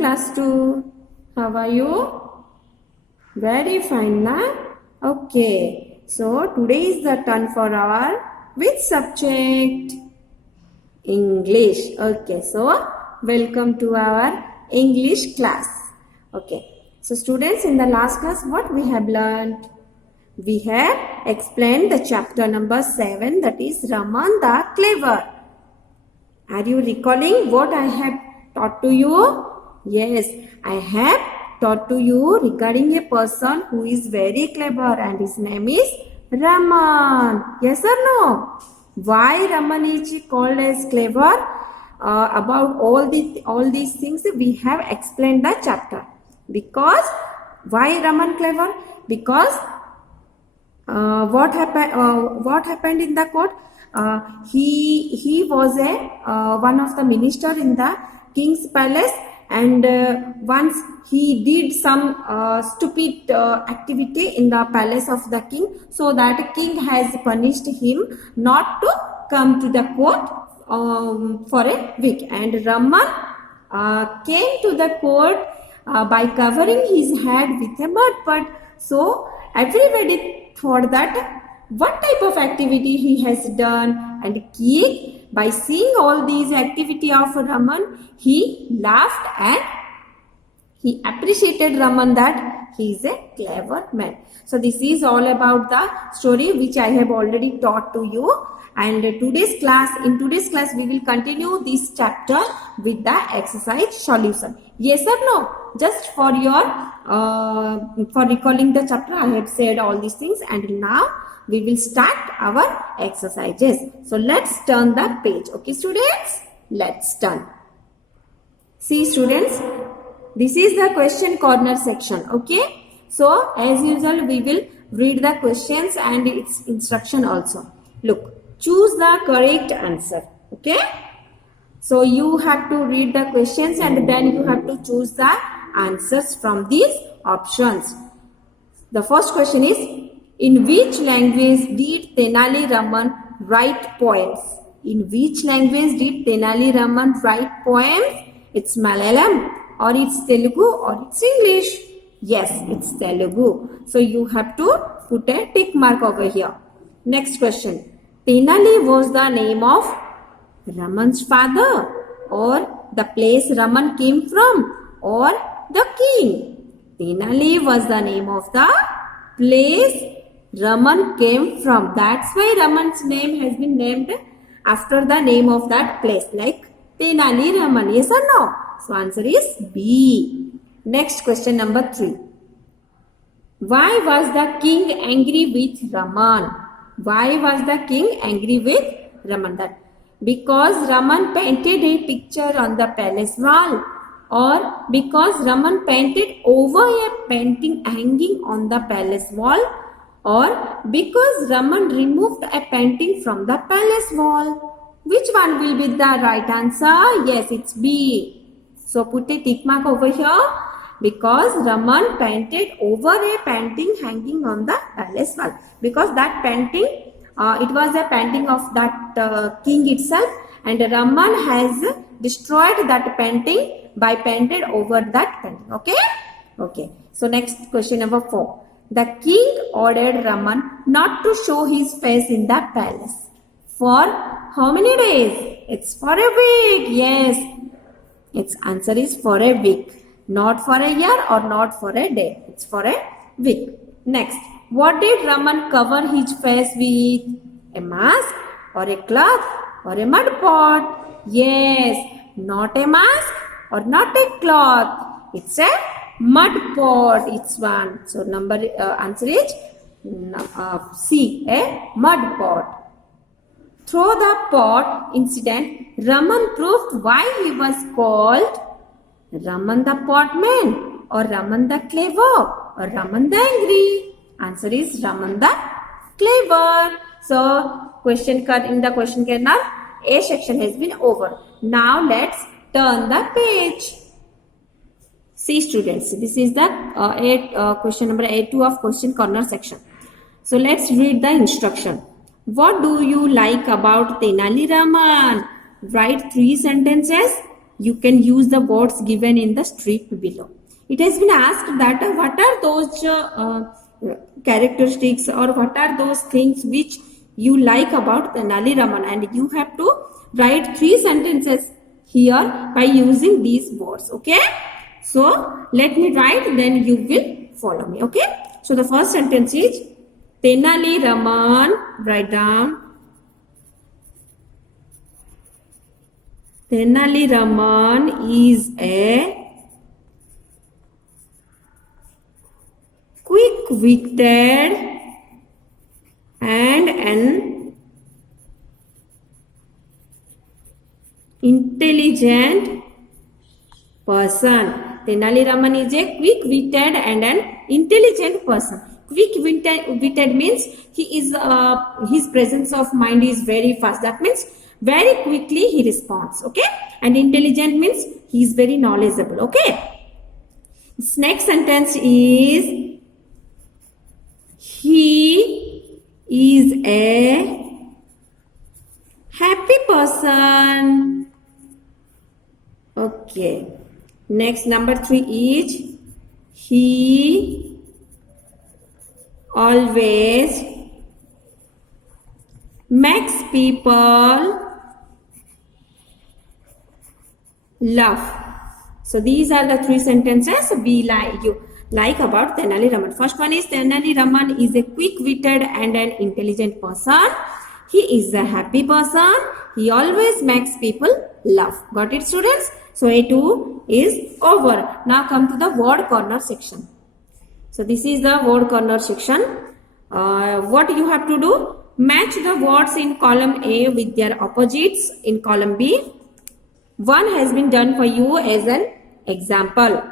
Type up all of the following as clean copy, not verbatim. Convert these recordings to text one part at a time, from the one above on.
class 2. How are you? Very fine, na? Okay. So today is the turn for our which subject? English. Okay. So welcome to our English class. Okay. So students, in the last class, what we have learned? We have explained the chapter number 7, that is Raman the Clever. Are you recalling what I have taught to you? Yes, I have taught to you regarding a person who is very clever and his name is Raman. Yes or no? Why Raman is called as clever? About all these things we have explained the chapter. Because why Raman clever? Because what happened in the court? He was a one of the minister in the king's palace, and once he did some stupid activity in the palace of the king, so that king has punished him not to come to the court for a week. And Raman came to the court by covering his head with a mud pot. So everybody thought that what type of activity he has done, and king, by seeing all these activity of Raman, he laughed and he appreciated Raman that he is a clever man. So this is all about the story which I have already taught to you. And in today's class we will continue this chapter with the exercise solution. Yes or no? Just for your for recalling the chapter, I have said all these things, and now we will start our exercises. So let's turn the page. Okay, students, let's turn. See, students, this is the question corner section. Okay, so as usual we will read the questions and its instruction also. Look, choose the correct answer. Okay, so you have to read the questions and then you have to choose the answers from these options. The first question is, in which language did Tenali Raman write poems? In which language did Tenali Raman write poems? It's Malayalam, or it's Telugu, or it's English. Yes, it's Telugu. So you have to put a tick mark over here. Next question. Tenali was the name of Raman's father, or the place Raman came from, or the king. Tenali was the name of the place Raman came from. That's why Raman's name has been named after the name of that place, like Tenali Raman. Yes or no? So answer is B. Next question number 3. Why was the king angry with Raman? Why was the king angry with Raman? That because Raman painted a picture on the palace wall, or because Raman painted over a painting hanging on the palace wall, or because Raman removed a painting from the palace wall. Which one will be the right answer? Yes, it's B. So put a tick mark over here, because Raman painted over a painting hanging on the palace wall. Because that painting, it was a painting of that king itself, and Raman has destroyed that painting by painted over that painting. Okay? Okay. So next question number 4. The king ordered Raman not to show his face in the palace. For how many days? It's for a week. Yes. Its answer is for a week. Not for a year or not for a day. It's for a week. Next. What did Raman cover his face with? A mask, or a cloth, or a mud pot? Yes. Not a mask or not a cloth. It's a mud pot. It's one. So answer is C, a mud pot. Through the pot incident, Raman proved why he was called Raman the Potman, or Raman the Clever, or Raman the Angry. Answer is Raman the Clever. So in the question corner, A section has been over. Now let's turn the page. See, students, this is the question number A2 of question corner section. So let's read the instruction. What do you like about Tenali Raman? Write 3 sentences you can use the words given in the strip below. It has been asked that what are those characteristics or what are those things which you like about Tenali Raman, and you have to write 3 sentences here by using these words. Okay, so let me write, then you will follow me. Okay, so the first sentence is Tenali Raman, write down. Tenali Raman is a quick-witted and an intelligent person. Tenali Raman is a quick-witted and an intelligent person. Quick-witted means he is his presence of mind is very fast. That means very quickly he responds. Okay, and intelligent means he is very knowledgeable. Okay. This next sentence is he is a happy person. Okay. Next, number 3 is he always makes people laugh. So these are the 3 sentences we like about Tenali Raman. First one is Tenali Raman is a quick-witted and an intelligent person. He is a happy person. He always makes people laugh. Got it, students? So A2 is over. Now come to the word corner section. So this is the word corner section. What you have to do? Match the words in column A with their opposites in column B. One has been done for you as an example.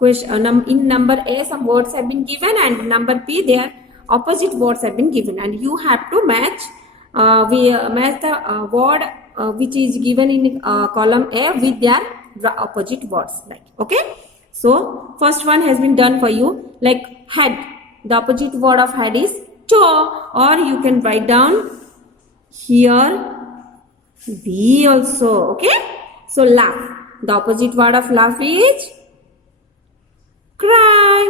In number A, some words have been given, and number B, their opposite words have been given, and you have to match. We match the word which is given in column A with their opposite words. Like, okay. So first one has been done for you. Like head, the opposite word of head is toe, or you can write down here B also. Okay. So laugh, the opposite word of laugh is cry.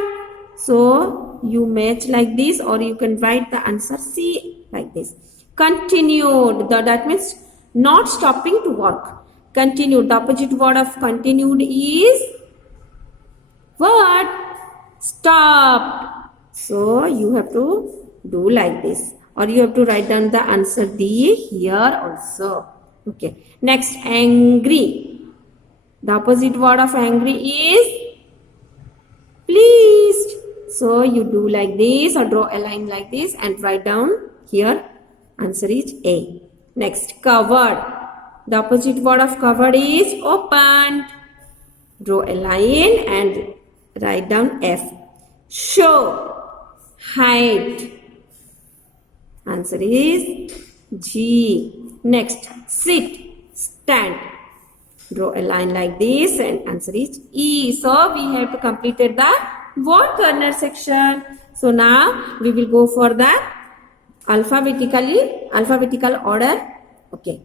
So you match like this, or you can write the answer C like this. Continued, that means not stopping to work. Continued, the opposite word of continued is what? Stopped. So you have to do like this, or you have to write down the answer D here also. Okay. Next, angry. The opposite word of angry is pleased. So you do like this, or draw a line like this and write down here. Answer is A. Next, covered. The opposite word of covered is opened. Draw a line and write down F. Show, hide. Answer is G. Next, sit, stand. Draw a line like this and answer is E. So we have to completed the word corner section. So now we will go for the alphabetical order. Okay.